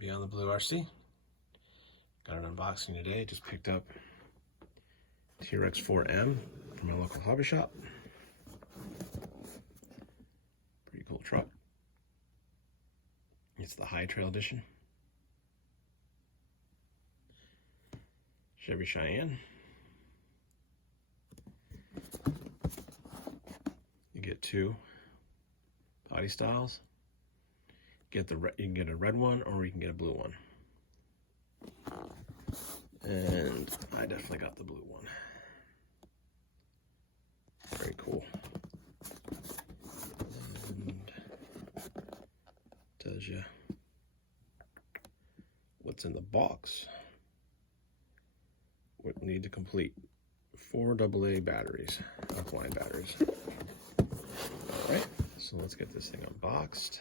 Beyond the Blue RC. Got an unboxing today. Just picked up TRx4M from my local hobby shop. Pretty cool truck. It's the High Trail Edition. Chevy Cheyenne. You get two body styles. You can get a red one or you can get a blue one. And I definitely got the blue one. Very cool. And tells you what's in the box. What we need to complete. 4 AA batteries, alkaline batteries. Alright, so let's get this thing unboxed.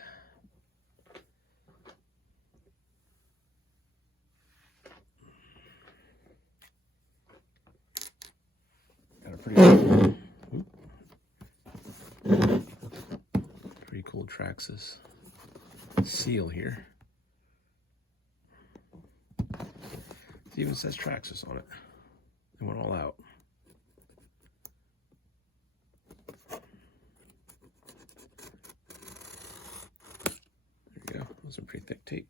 Got a pretty cool Traxxas seal here. It even says Traxxas on it. They went all out. There you go. Those are pretty thick tape.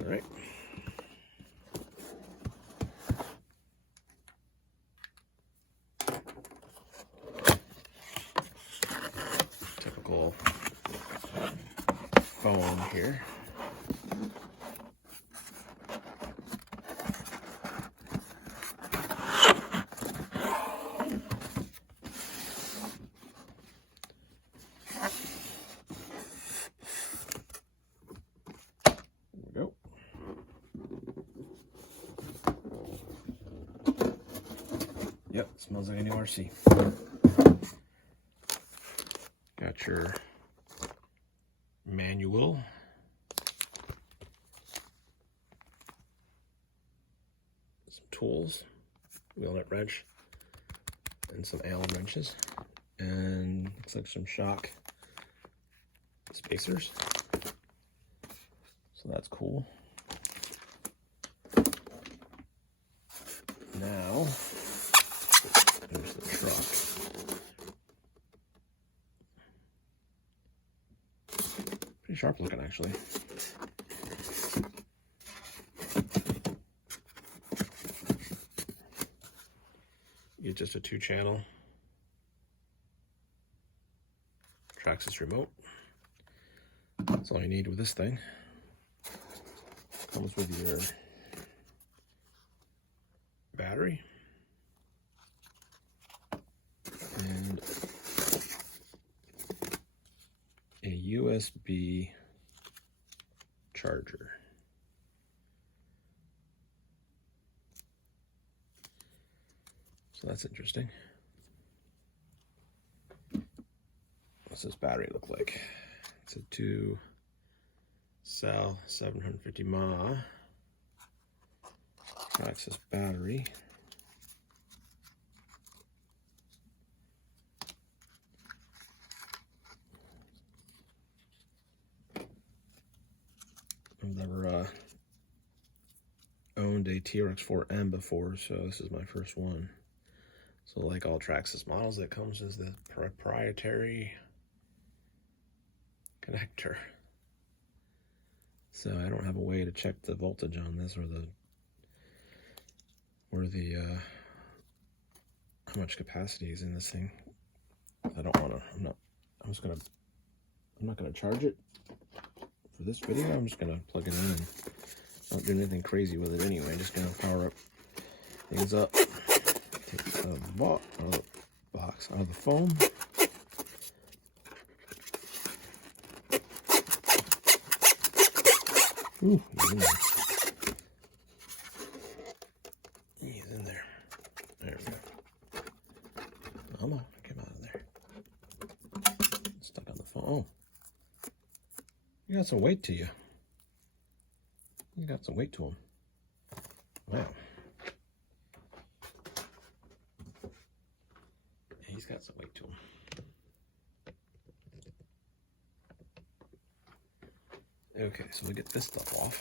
All right. Typical foam here. Yep, smells like a new RC. Got your manual. Some tools, wheel nut wrench, and some Allen wrenches. And looks like some shock spacers. So that's cool. Now, here's the truck. Pretty sharp looking, actually. You get just a 2-channel Traxxas remote. That's all you need with this thing. Comes with your battery and a USB charger. So that's interesting. What's this battery look like? It's a 2-cell 750 mAh Traxxas battery. I've never owned a TRx4M before, so this is my first one. So like all Traxxas models, it comes as the proprietary connector. So I don't have a way to check the voltage on this or the how much capacity is in this thing. I don't want to. I'm not gonna charge it for this video. I'm just gonna plug it in and not do anything crazy with it anyway. Just gonna power up things up. Take it out of the box, out of the foam. Ooh, he's in there. He's in there. There we go. Come on, come out of there. Stuck on the phone. Oh. You got some weight to you. You got some weight to him. Wow. Yeah, he's got some weight to him. Okay, so we get this stuff off.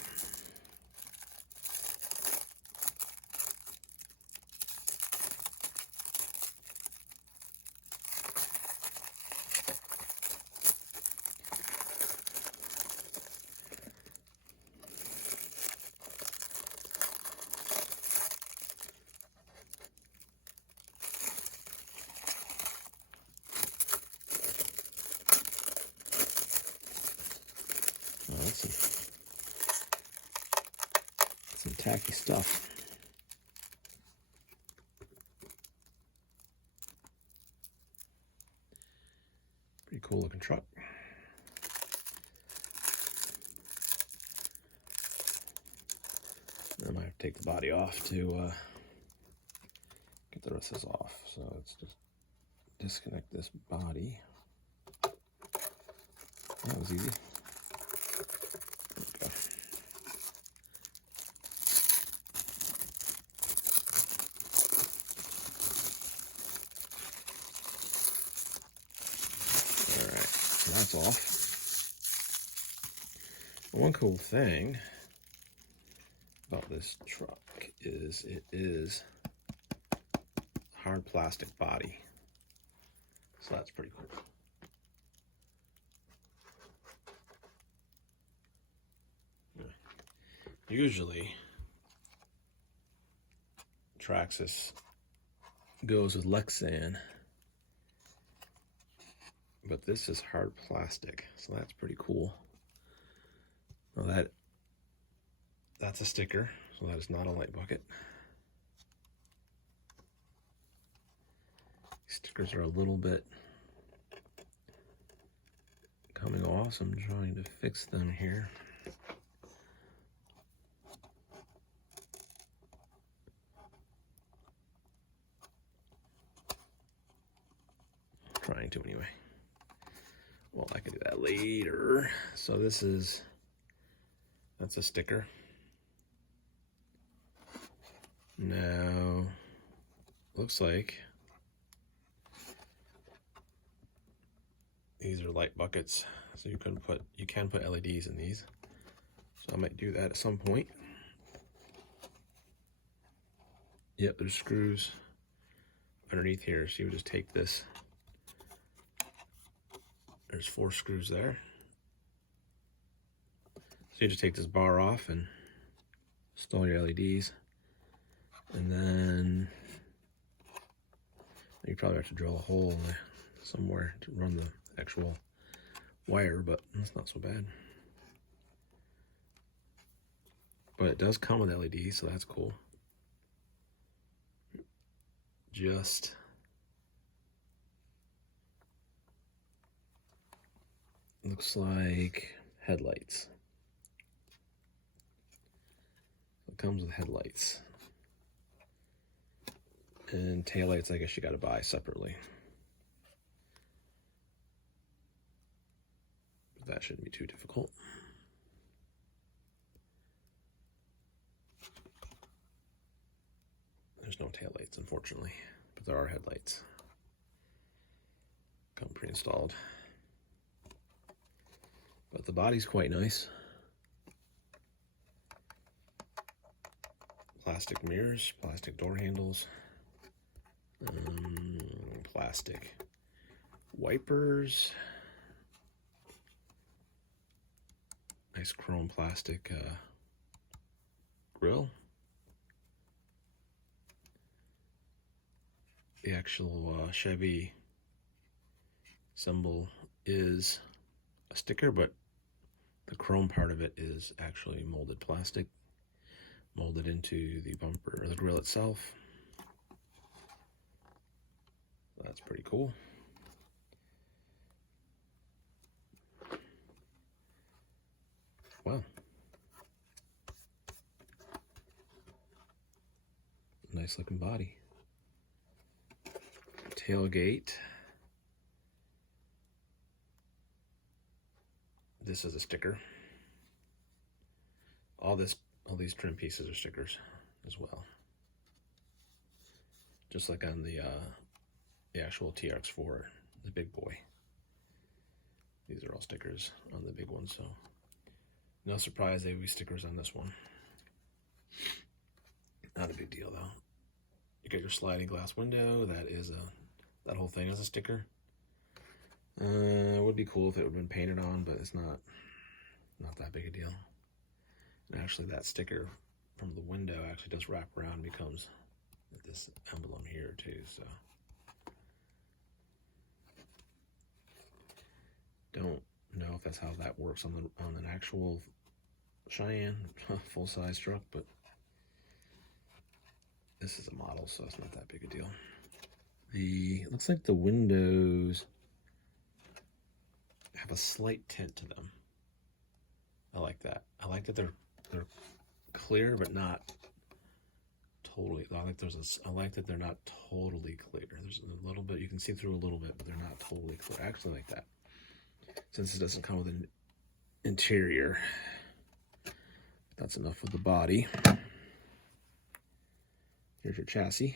Oh, that's some tacky stuff. Pretty cool looking truck. I might have to take the body off to get the rest of this off. So let's just disconnect this body. That was easy. Okay. Alright, so that's off. One cool thing about this truck is it is hard plastic body. So that's pretty cool. Usually, Traxxas goes with Lexan, but this is hard plastic, so that's pretty cool. Now that's a sticker, so that is not a light bucket. These stickers are a little bit coming off, so I'm trying to fix them here. Trying to anyway. Well, I can do that later. So that's a sticker. Now, looks like these are light buckets, so you can put LEDs in these. So I might do that at some point. Yep, there's screws underneath here, so you would just take this. There's 4 screws there. So you just take this bar off and install your LEDs. And then you probably have to drill a hole in there somewhere to run the actual wire, but that's not so bad. But it does come with LEDs, so that's cool. Just looks like headlights. It comes with headlights. And taillights, I guess you gotta buy separately. But that shouldn't be too difficult. There's no taillights, unfortunately, but there are headlights. Come pre-installed. But the body's quite nice. Plastic mirrors, plastic door handles, plastic wipers, nice chrome plastic grill. The actual Chevy symbol is a sticker, but the chrome part of it is actually molded plastic, molded into the bumper or the grill itself. That's pretty cool. Wow. Nice looking body. Tailgate. This is a sticker. All these trim pieces are stickers as well. Just like on the actual TRx4, the big boy. These are all stickers on the big one, so No surprise, AV stickers on this one. Not a big deal though. You got your sliding glass window. That is that whole thing is a sticker. It would be cool if it would have been painted on, but it's not that big a deal. And actually, that sticker from the window actually does wrap around and becomes this emblem here too. So don't know if that's how that works on an actual Cheyenne full-size truck, but this is a model, so it's not that big a deal. It looks like the windows have a slight tint to them. I like that. I like that they're clear, but not totally. I like that they're not totally clear. There's a little bit, you can see through a little bit, but they're not totally clear. I actually like that. Since it doesn't come with an interior, that's enough with the body. Here's your chassis.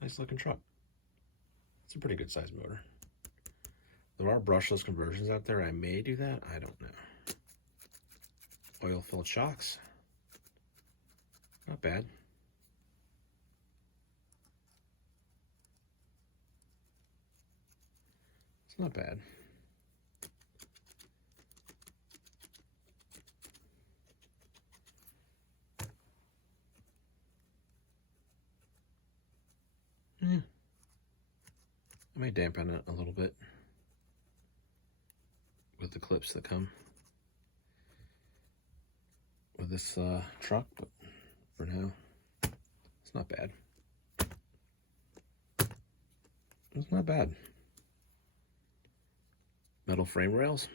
Nice looking truck. It's a pretty good size motor. There are brushless conversions out there. I may do that. I don't know. Oil-filled shocks. Not bad. It's not bad. I may dampen it a little bit with the clips that come with this truck, but for now, it's not bad. It's not bad. Metal frame rails.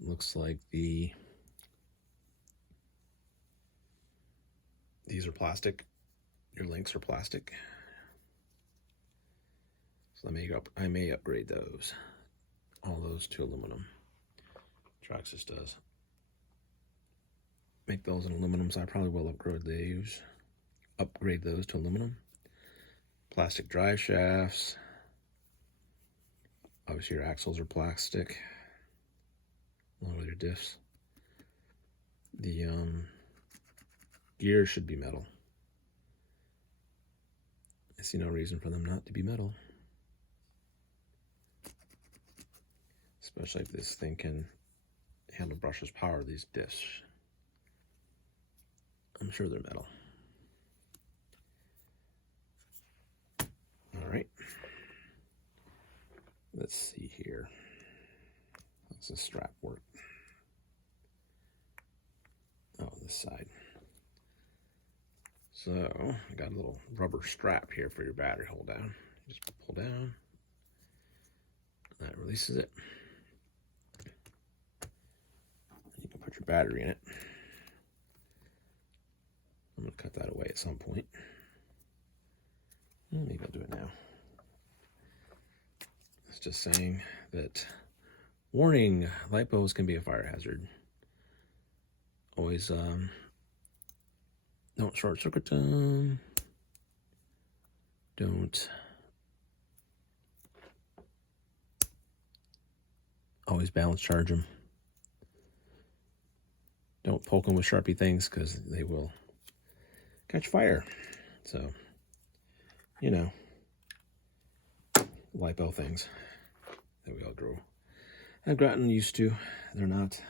Looks like these are plastic. Your links are plastic. So I may upgrade those, all those to aluminum. Traxxas does make those in aluminum, so I probably will upgrade those to aluminum. Plastic drive shafts. Obviously your axles are plastic, along with your diffs. The gears should be metal. I see no reason for them not to be metal. Especially if this thing can handle brushless power, these diffs. I'm sure they're metal. All right. Let's see here. How's the strap work? Oh, this side. So, I got a little rubber strap here for your battery hold down. Just pull down. That releases it. You can put your battery in it. I'm going to cut that away at some point. Maybe I'll do it now. It's just saying that, warning, lipos can be a fire hazard. Always, don't short circuit them. Don't always balance charge them. Don't poke them with Sharpie things because they will catch fire. So, you know, lipo things that we all have gotten used to. They're not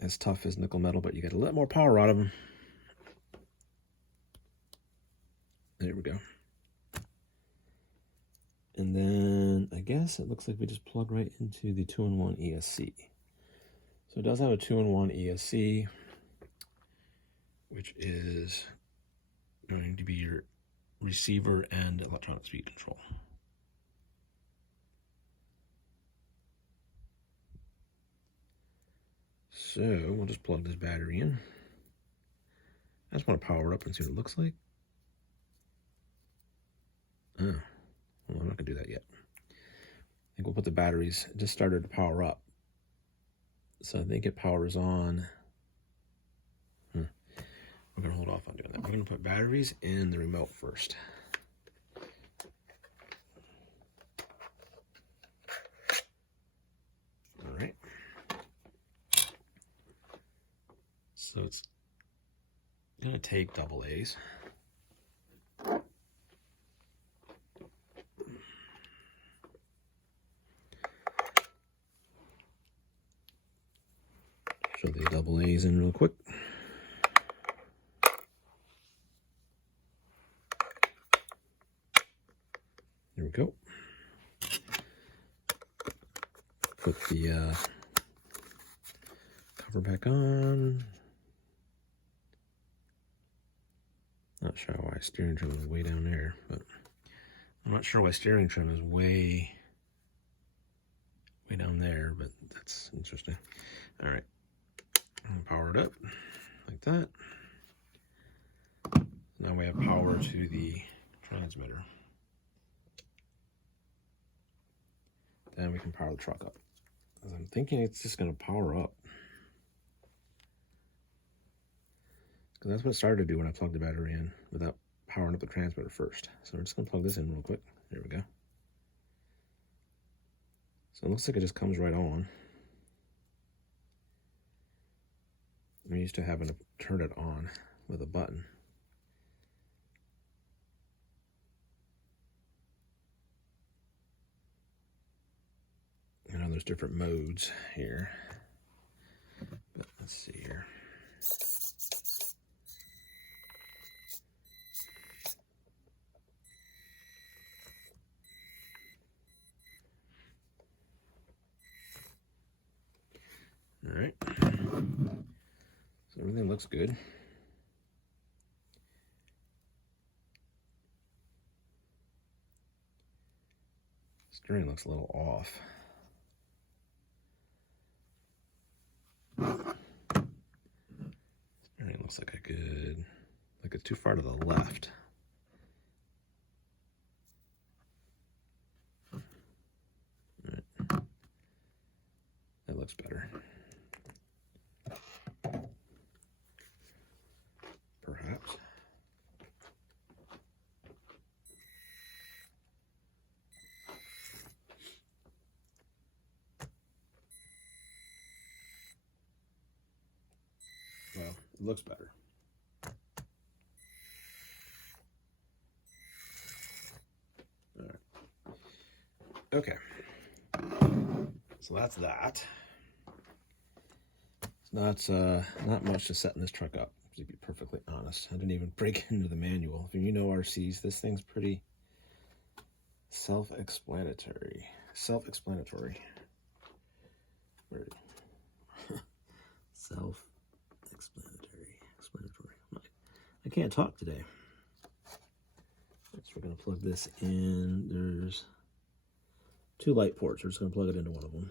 as tough as nickel metal, but you get a lot more power out of them. There we go. And then I guess it looks like we just plug right into the 2-in-1 ESC. So it does have a 2-in-1 ESC, which is going to be your receiver and electronic speed control. So we'll just plug this battery in. I just want to power it up and see what it looks like. Oh, well, I'm not going to do that yet. I think we'll put the batteries, it just started to power up. So I think it powers on. We're going to hold off on doing that. We're going to put batteries in the remote first. So it's gonna take double A's. Show the double A's in real quick. There we go. Put the cover back on. Not sure why steering trim is way down there, but I'm not sure why steering trim is way down there, but that's interesting. All right, power it up like that. Now we have power to the transmitter. Then we can power the truck up. I'm thinking it's just going to power up. Because that's what it started to do when I plugged the battery in without powering up the transmitter first. So we're just going to plug this in real quick. There we go. So it looks like it just comes right on. I'm used to having to turn it on with a button. You know, there's different modes here. But let's see here. All right. So everything looks good. Steering looks a little off. Steering looks like it's too far to the left. All right. That looks better. Perhaps. Well, it looks better. All right. Okay. So that's that. It's not much to setting this truck up, to be perfectly honest. I didn't even break into the manual. If you know RCs, this thing's pretty self-explanatory. Self-explanatory. Explanatory. I can't talk today. So we're going to plug this in. There's 2 light ports. We're just going to plug it into one of them.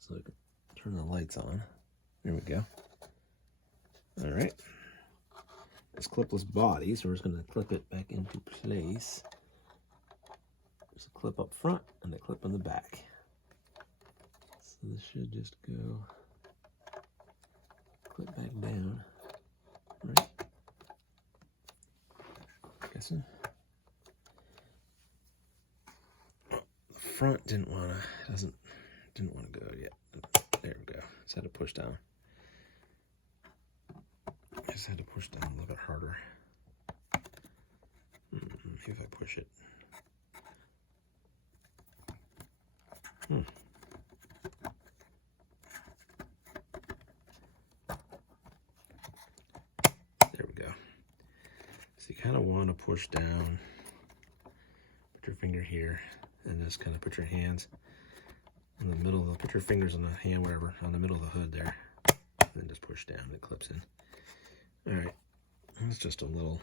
So I can turn the lights on. There we go. All right. It's clipless body, so we're just going to clip it back into place. There's a clip up front and a clip on the back. So this should just go clip back down. Right. Guessing. The front didn't want to go yet. There we go. Just had to push down. Just had to push down a little bit harder. Maybe if I push it. There we go. So you kind of want to push down. Put your finger here, and just kind of put your hands in the middle. Put your fingers on the hand, wherever, on the middle of the hood there, and then just push down. It clips in. All right, that's just a little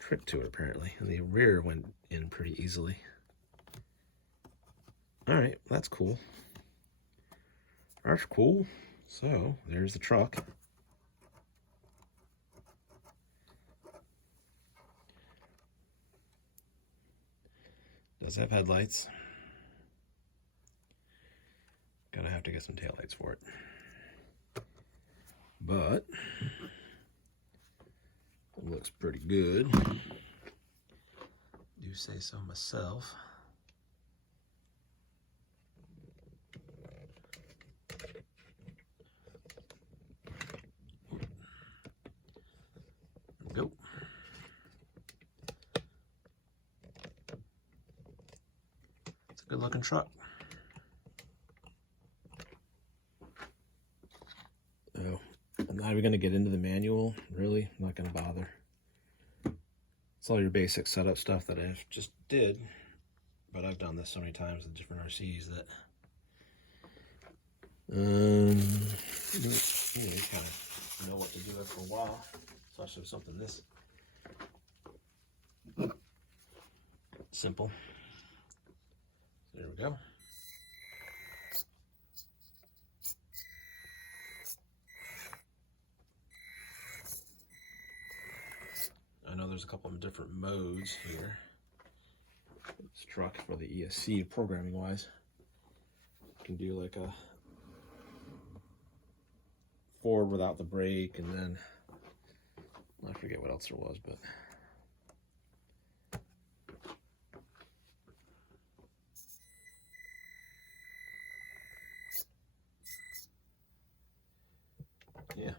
trick to it, apparently. And the rear went in pretty easily. All right, that's cool. That's cool. So there's the truck. Does have headlights. Gonna have to get some taillights for it. But it looks pretty good. Do say so myself. looking truck. Oh, I'm not even going to get into the manual, really. I'm not going to bother. It's all your basic setup stuff that I just did, but I've done this so many times with different RCs that you kind of know what to do after a while, especially with something this simple. So there we go. I know there's a couple of different modes here. This truck for the ESC programming wise. You can do like a forward without the brake, and then I forget what else there was, but yeah.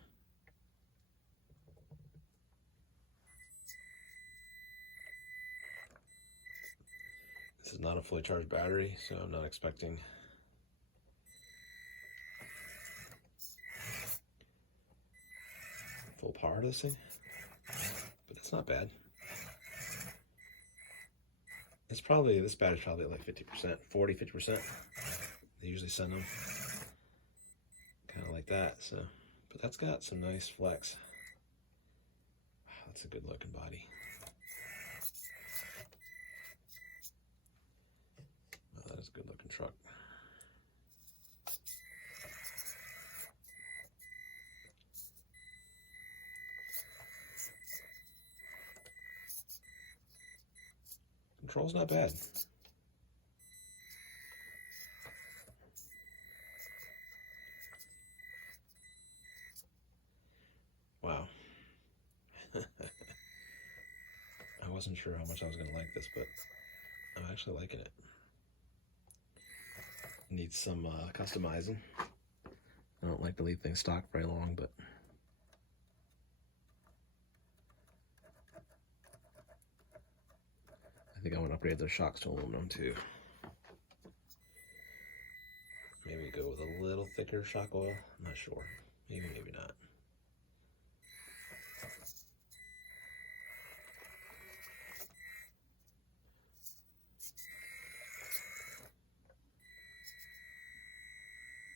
This is not a fully charged battery, so I'm not expecting full power to this thing, but it's not bad. It's probably, this battery's probably like 50%, 40-50%. They usually send them kind of like that, so, but that's got some nice flex. Wow, that's a good looking body. Wow, that is a good looking truck. Control's not bad. Wow. I wasn't sure how much I was going to like this, but I'm actually liking it. Needs some customizing. I don't like to leave things stock very long, but I think I want to upgrade those shocks to aluminum too. Maybe go with a little thicker shock oil. I'm not sure. Maybe, maybe not.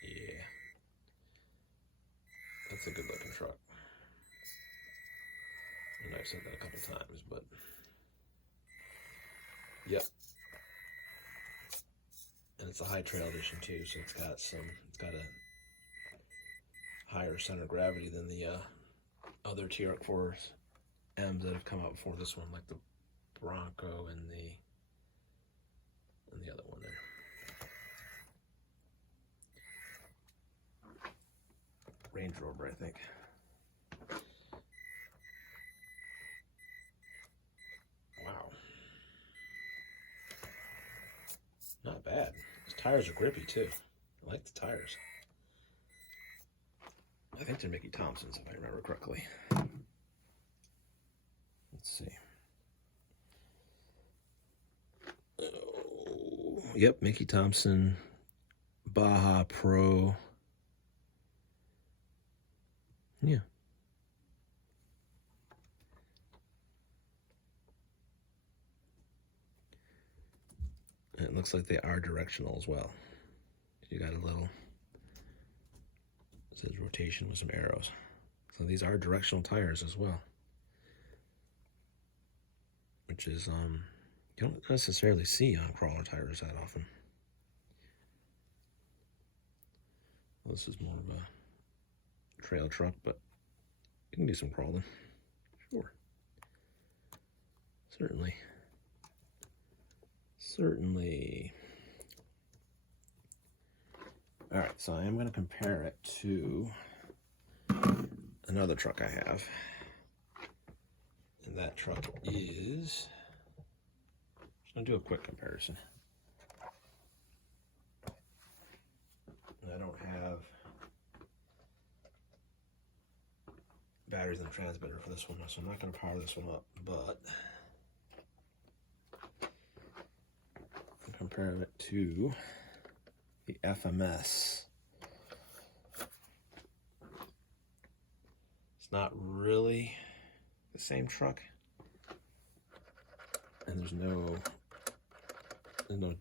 Yeah. That's a good looking truck. And I've said that a couple times, but yep. And it's a high trail edition too, so it's got a higher center of gravity than the other TRx4Ms that have come out before this one, like the Bronco and the other one there. Range Rover, I think. Wow. Not bad. These tires are grippy too. I like the tires. I think they're Mickey Thompson's if I remember correctly. Let's see. Oh, yep, Mickey Thompson, Baja Pro. Yeah. And it looks like they are directional as well. You got a little, it says rotation with some arrows. So these are directional tires as well, which is you don't necessarily see on crawler tires that often. Well, this is more of a trail truck, but you can do some crawling. Sure. Certainly. Certainly. All right, so I am going to compare it to another truck I have. And that truck is, I'm just going to do a quick comparison. I don't have batteries in the transmitter for this one, so I'm not going to power this one up, but I'm compare it to the FMS. It's not really the same truck, and there's no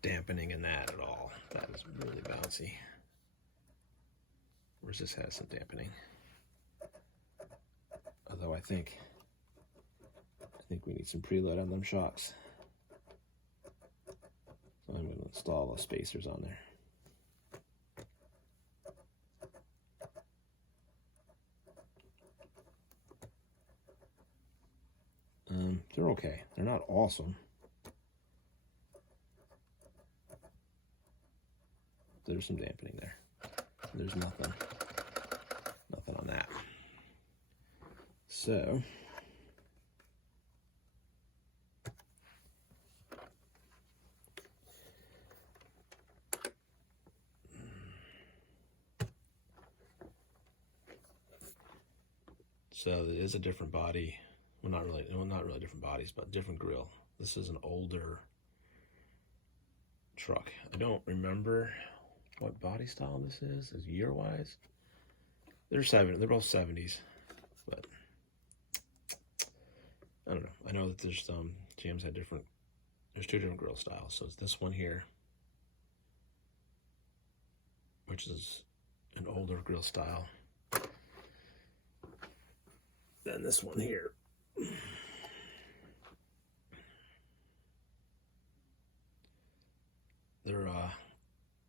dampening in that at all. That is really bouncy. Whereas this has some dampening. Although I think we need some preload on them shocks. So I'm going to install the spacers on there. They're okay. They're not awesome. There's some dampening there. There's nothing on that. So it is a different body. Well, not really different bodies, but different grill. This is an older truck. I don't remember what body style this is year-wise. They're both 70s, but I don't know. I know that there's GM's had there's two different grill styles. So it's this one here, which is an older grill style. Then this one here.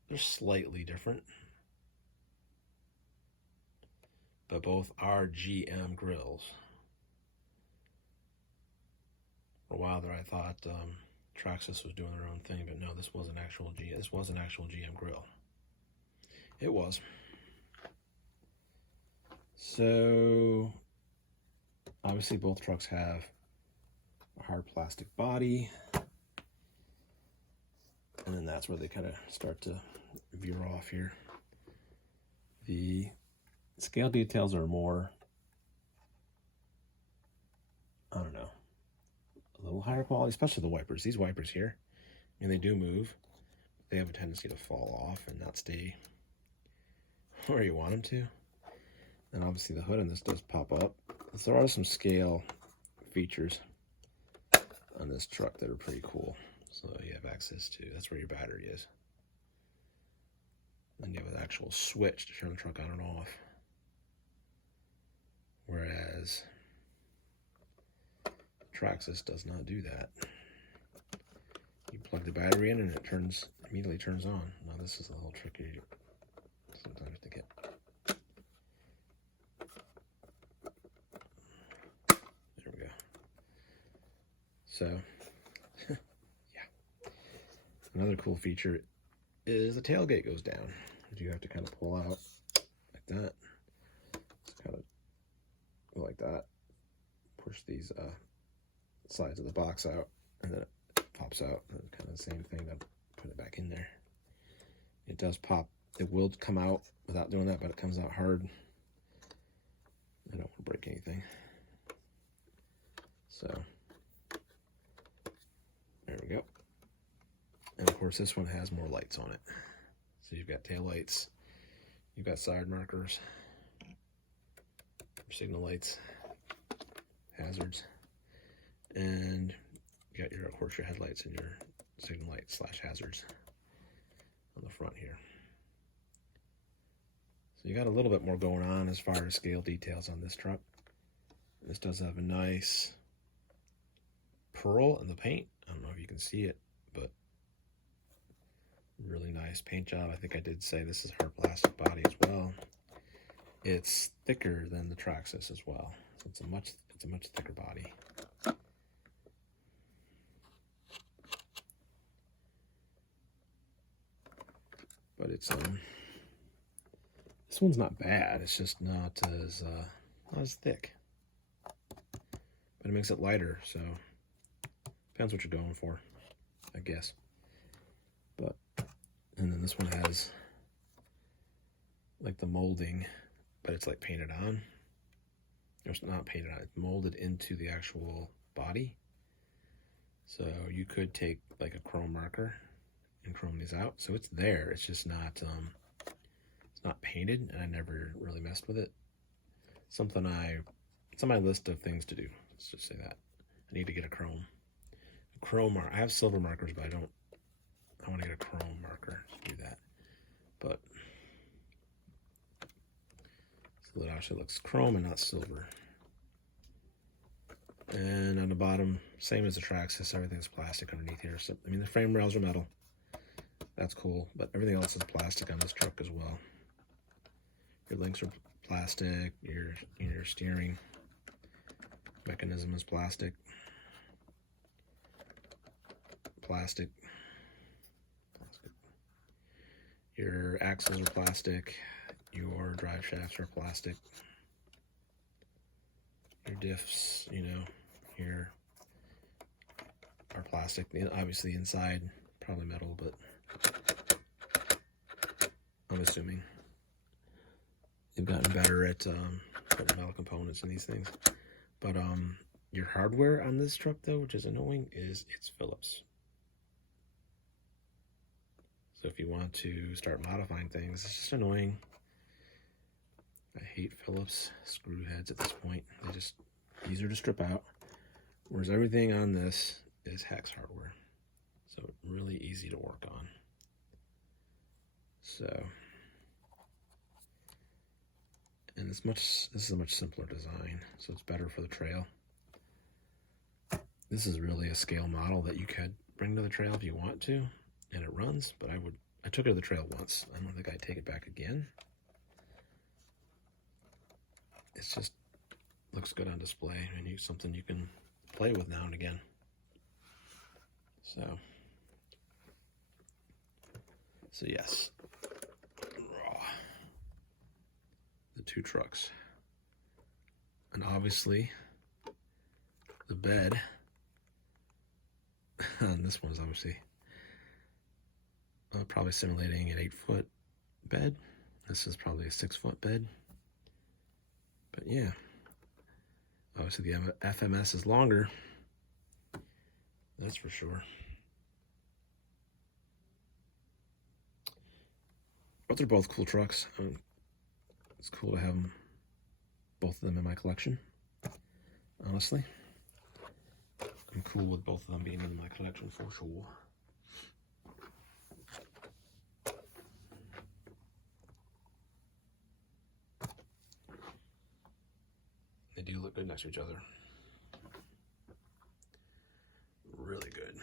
They're slightly different, but both are GM grills. For a while there, I thought Traxxas was doing their own thing, but no, this was an actual GM grill. It was. So obviously both trucks have a hard plastic body, and then that's where they kind of start to veer off here. The scale details are more, I don't know, a little higher quality, especially the wipers. These wipers here, I mean, they do move. They have a tendency to fall off and not stay where you want them to. And obviously the hood on this does pop up. So there are some scale features on this truck that are pretty cool. So you have access to, that's where your battery is. Then you have an actual switch to turn the truck on and off. Whereas Traxxas does not do that. You plug the battery in and it immediately turns on. Now this is a little tricky sometimes to get. There we go. So, yeah. Another cool feature is the tailgate goes down. You have to kind of pull out like that. Just kind of go like that. Push these sides of the box out, and then it pops out. And it's kind of the same thing to put it back in there. It does pop. It will come out without doing that, but it comes out hard. I don't want to break anything. So there we go. And of course this one has more lights on it. So you've got tail lights, you've got side markers, signal lights, hazards, and you got of course your headlights and your signal lights / hazards on the front here. So you got a little bit more going on as far as scale details on this truck. This does have a nice pearl in the paint. I don't know if you can see it, but really nice paint job. I think I did say this is hard plastic body as well. It's thicker than the Traxxas as well. So it's a much thicker body. But it's this one's not bad. It's just not as thick. But it makes it lighter, so depends what you're going for, I guess. But and then this one has like the molding, but it's like painted on. It's not painted on, it's molded into the actual body. So you could take like a chrome marker and chrome these out. So it's there. It's just not it's not painted, and I never really messed with it. It's on my list of things to do. Let's just say that. I need to get a chrome. I have silver markers, but I want to get a chrome marker to do that. But so that actually looks chrome and not silver. And on the bottom, same as the Traxxas, everything's plastic underneath here. So I mean, the frame rails are metal. That's cool, but everything else is plastic on this truck as well. Your links are plastic. Your steering mechanism is plastic. Plastic. Your axles are plastic. Your drive shafts are plastic. Your diffs, here are plastic. Obviously inside, probably metal, but I'm assuming they've gotten better at putting metal components in these things. But your hardware on this truck, though, which is annoying, is it's Phillips. So if you want to start modifying things, it's just annoying. I hate Phillips screw heads at this point. They're just easier to strip out. Whereas everything on this is hex hardware. So really easy to work on. So, and this is a much simpler design, so it's better for the trail. This is really a scale model that you could bring to the trail if you want to, and it runs, but I took it to the trail once. I don't think I'd take it back again. It's just looks good on display, and something you can play with now and again. So yes, the two trucks, and obviously the bed on this one is obviously probably simulating an 8-foot bed. This is probably a 6-foot bed. But yeah, obviously the FMS is longer. That's for sure. But they're both cool trucks. It's cool to have both of them in my collection. Honestly, I'm cool with both of them being in my collection for sure. They do look good next to each other. Really good.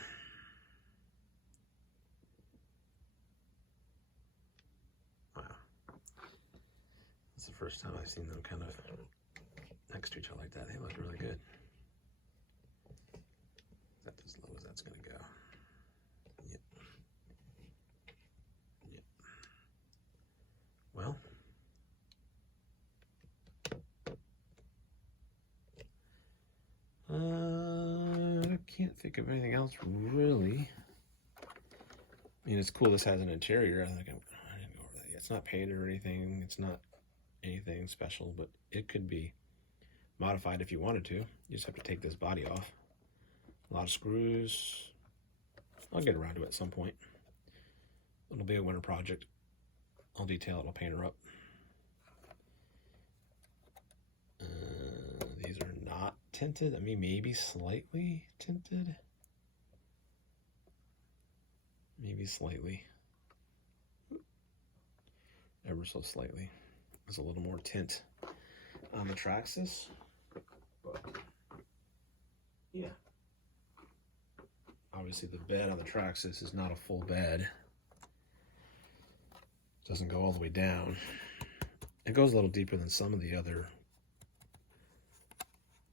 Wow. That's the first time I've seen them kind of next to each other like that. They look really good. That's as low as that's going to go. Yep. Yep. Well. I can't think of anything else really. I mean, it's cool this has an interior. I didn't go over that yet. It's not painted or anything. It's not anything special, but it could be modified if you wanted to. You just have to take this body off. A lot of screws. I'll get around to it at some point. It'll be a winter project. I'll detail it. I'll paint her up. These are not tinted. I mean, maybe slightly tinted. Maybe slightly. Ever so slightly. There's a little more tint on the Traxxas. But yeah. Obviously the bed on the Traxxas is not a full bed. It doesn't go all the way down. It goes a little deeper than some of the other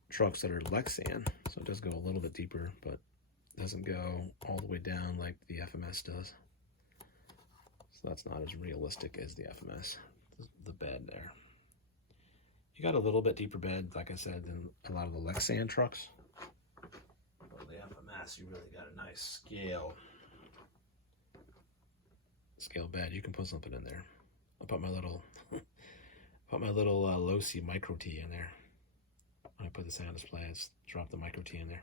trucks that are Lexan, so it does go a little bit deeper, but doesn't go all the way down like the FMS does. So that's not as realistic as the FMS, the bed there. You got a little bit deeper bed, like I said, than a lot of the Lexan trucks. But the FMS, you really got a nice scale bed. You can put something in there. I'll put my little low C micro T in there. When I put this on display, I just drop the micro T in there.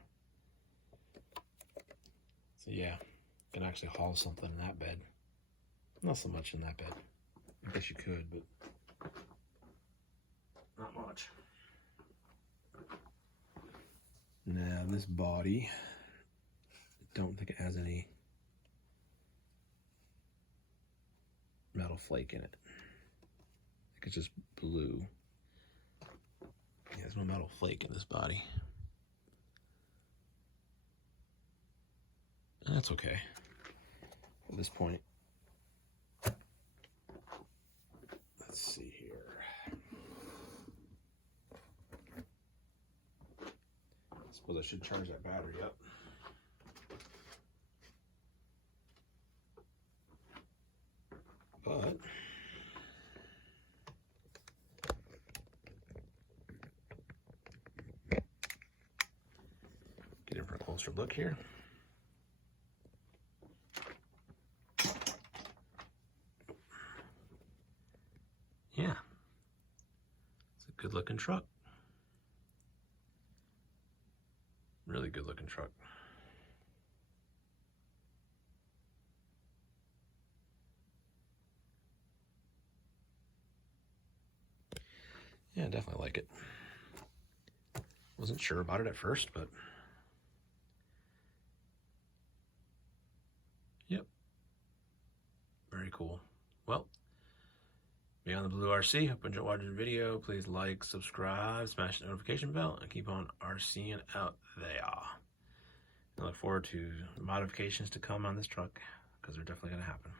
So yeah, can actually haul something in that bed. Not so much in that bed. I guess you could, but not much. Now this body, I don't think it has any metal flake in it. I think it's just blue. Yeah, there's no metal flake in this body. And that's okay at this point. Let's see here. I suppose I should charge that battery up. But get in for a closer look here. Yeah, it's a good looking truck. Really good looking truck. Yeah, I definitely like it. Wasn't sure about it at first, but yep, very cool. Well, Beyond the Blue RC, hope you enjoyed watching the video. Please like, subscribe, smash the notification bell, and keep on RCing out there. I look forward to modifications to come on this truck, because they're definitely going to happen.